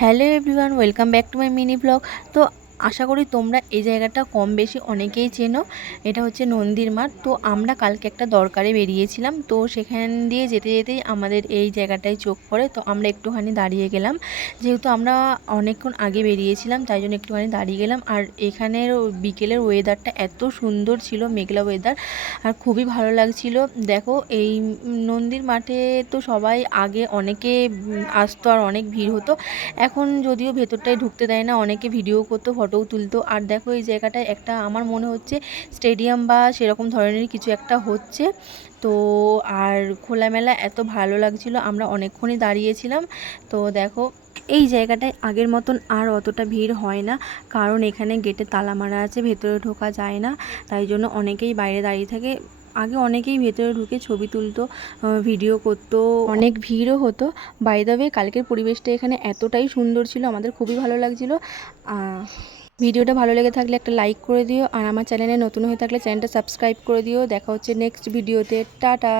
Hello everyone welcome back to my mini blog. তো আশা করি তোমরা এই জায়গাটা কম বেশি অনেকেই চেনো। এটা হচ্ছে নন্দীর মাঠ। তো আমরা কালকে একটা দরকারে বেরিয়েছিলাম। তো সেখান দিয়ে যেতে যেতেই আমাদের এই জায়গাটায় চোখ পড়ে। তো আমরা একটুখানি দাঁড়িয়ে গেলাম। যেহেতু আমরা অনেকক্ষণ আগে বেরিয়েছিলাম, তাই জন্য একটুখানি দাঁড়িয়ে গেলাম। আর এখানের বিকেলের ওয়েদারটা এত সুন্দর ছিল, মেঘলা ওয়েদার আর খুবই ভালো লাগছিল। দেখো, এই নন্দীর মাঠে তো সবাই আগে অনেকে আসতো আর অনেক ভিড় হতো। এখন যদিও ভেতরটায় ঢুকতে দেয় না, অনেকে ভিডিও করতো ফটোও তুলতো। আর দেখো এই জায়গাটায় একটা আমার মনে হচ্ছে স্টেডিয়াম বা সেরকম ধরনের কিছু একটা হচ্ছে। তো আর খোলামেলা এত ভালো লাগছিল, আমরা অনেকক্ষণই দাঁড়িয়েছিলাম। তো দেখো, এই জায়গাটায় আগের মতন আর অতটা ভিড় হয় না। কারণ এখানে গেটে তালা মারা আছে, ভেতরে ঢোকা যায় না। তাই জন্য অনেকেই বাইরে দাঁড়িয়ে থাকে। আগে অনেকেই ভেতরে ঢুকে ছবি তুলতো ভিডিও করতো। অনেক ভিড়ও হতো। বাই দ্য ওয়ে কালকের পরিবেশটা এখানে এতটাই সুন্দর ছিল, আমাদের খুবই ভালো লাগছিল। ভিডিওটা ভালো লেগে থাকলে একটা লাইক করে দিও আর আমার চ্যানেলে নতুন হয়ে থাকলে চ্যানেলটা সাবস্ক্রাইব করে দিও। দেখা হচ্ছে নেক্সট ভিডিওতে টাটা।